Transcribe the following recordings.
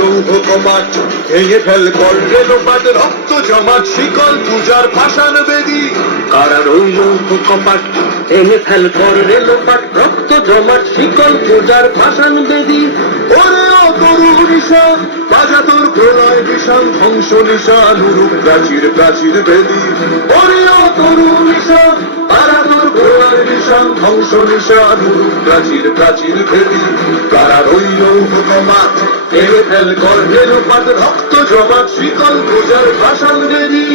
লৌহ কপাট ভেঙে ফেল কর রেলোপাট রক্ত জমাট শিকল পূজার ভাসান বেদী কারার ওই লৌহ কপাট ভেঙে ফেল কর রেলোপাট রক্ত জমাট শিকল পূজার ভাসান বেদী ওরে ও তরু নিশান বাজা তোর প্রলয় বিশাল ধ্বংস নিশান উরুপ প্রাচীর প্রাচীর বেদী ওরে ও তরু নিশান বাজা তোর প্রলয় বিশাল ধ্বংস নিশান উরুপ প্রাচীর প্রাচীর বেদী কারার ওই লৌহ কপাট ভেঙে ফেল কর রেলোপাট রক্ত জমাট শিকল পূজার ভাসান বেদী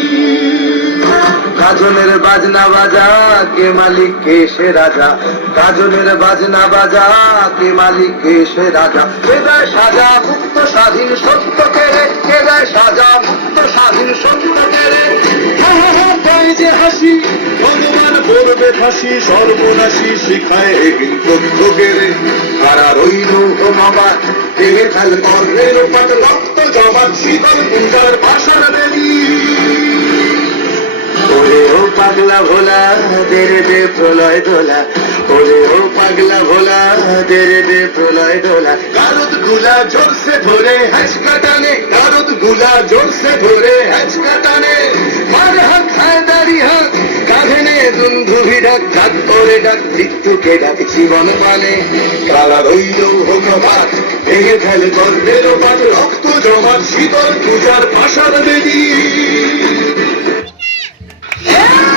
গাজনের বাজনা বাজা কে মালিক কে সে রাজা গাজনের বাজনা বাজা কে মালিক কে সে রাজা কে দেয় সাজা মুক্ত স্বাধীন সত্য কেড়ে কে দেয় সাজা মুক্ত স্বাধীন সত্য কেড়ে তাই যে হাসি ভগবান করবে ফাঁসি সর্বনাশী শিখায় এগিন তথ্য কেড়ে কারা রইল বাবা ভেঙে ফেল কর রেলোপাট রক্ত জমাট শীতল পূজার ভাষার বেদী ওরে ও পাগলা ভোলা দেরে দে প্রলয় দোলা ওরে ও পাগলা ভোলা দেরে দে প্রলয় দোলা কারুদ গুলা জোরসে ধরে হ্যাচকা টানে কারুদ গুলা জোরসে ধরে হ্যাচকা টানে মার হাত হায়দারি হাত কাঁধে নে দুন্ধুভি ডাক ডাক করে ডাক মৃত্যুকে ডাক জীবন মানে কারা রইল ভগবান ভেঙে ফেল কর রেলোপাট রক্ত জমাট শীতল পূজার ভাষার বেদী Yeah!